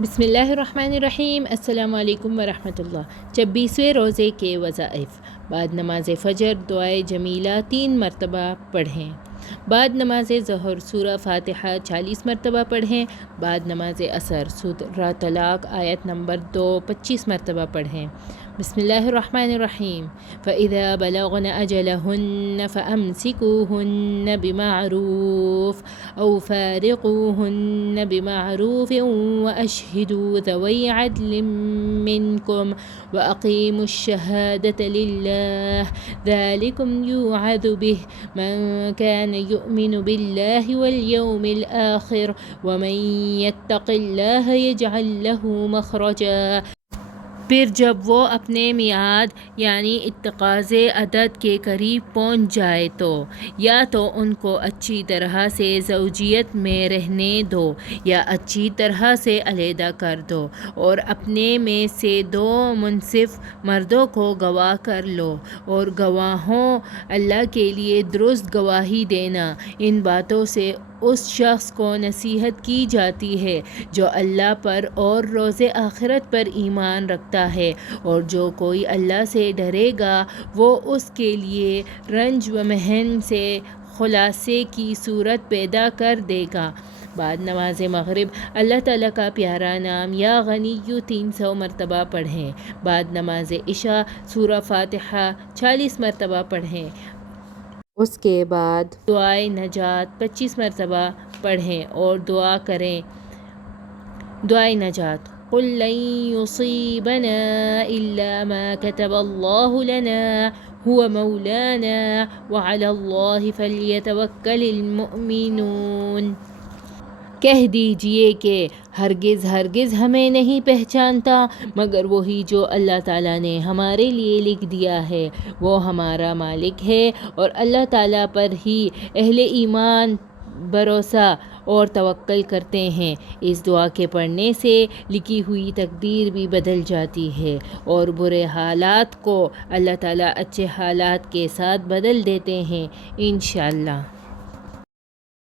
بسم اللہ الرحمن الرحیم۔ السلام علیکم ورحمۃ اللہ۔ 26ویں روزے کے وظائف: بعد نماز فجر دعائے جمیلہ 3 مرتبہ پڑھیں۔ بعد نماز ظہر سورہ فاتحہ 40 مرتبہ پڑھیں۔ بعد نماز عصر سورہ طلاق آیت نمبر 2 25 مرتبہ پڑھیں۔ بسم اللہ الرحمن الرحیم۔ فَإِذَا بَلَغْنَ أَجَلَهُنَّ فَأَمْسِكُوهُنَّ بِمَعْرُوفٍ أَوْ فَارِقُوهُنَّ بِمَعْرُوفٍ وَأَشْهِدُوا ذَوَيْ عَدْلٍ مِّنكُمْ وَأَقِيمُوا الشَّهَادَةَ لِلَّهِ ذَلِكُمْ يُوعَظُ بِهِ مَن كَانَ يُؤْمِنُ بِاللَّهِ وَالْيَوْمِ الْآخِرِ وَمَن يَتَّقِ اللَّهَ يَجْعَل لَّهُ مَخْرَجًا۔ پھر جب وہ اپنے میعاد یعنی اتخاذ عدد کے قریب پہنچ جائے تو یا تو ان کو اچھی طرح سے زوجیت میں رہنے دو یا اچھی طرح سے علیحدہ کر دو، اور اپنے میں سے 2 منصف مردوں کو گواہ کر لو، اور گواہوں اللہ کے لیے درست گواہی دینا۔ ان باتوں سے اس شخص کو نصیحت کی جاتی ہے جو اللہ پر اور روز آخرت پر ایمان رکھتا ہے، اور جو کوئی اللہ سے ڈرے گا وہ اس کے لیے رنج و محن سے خلاصے کی صورت پیدا کر دے گا۔ بعد نماز مغرب اللہ تعالیٰ کا پیارا نام یا غنی 300 مرتبہ پڑھیں۔ بعد نماز عشاء سورہ فاتحہ 40 مرتبہ پڑھیں۔ اس کے بعد دعائے نجات 25 مرتبہ پڑھیں اور دعا کریں۔ دعائے نجات: قُل لَّن يُصِيبَنَا إِلَّا مَا كَتَبَ اللَّهُ لَنَا هُوَ مَوْلَانَا وَعَلَى اللَّهِ فَلْيَتَوَكَّلِ الْمُؤْمِنُونَ۔ کہہ دیجئے کہ ہرگز ہرگز ہمیں نہیں پہچانتا مگر وہی جو اللہ تعالیٰ نے ہمارے لیے لکھ دیا ہے، وہ ہمارا مالک ہے، اور اللہ تعالیٰ پر ہی اہل ایمان بھروسہ اور توکل کرتے ہیں۔ اس دعا کے پڑھنے سے لکھی ہوئی تقدیر بھی بدل جاتی ہے، اور برے حالات کو اللہ تعالیٰ اچھے حالات کے ساتھ بدل دیتے ہیں انشاءاللہ۔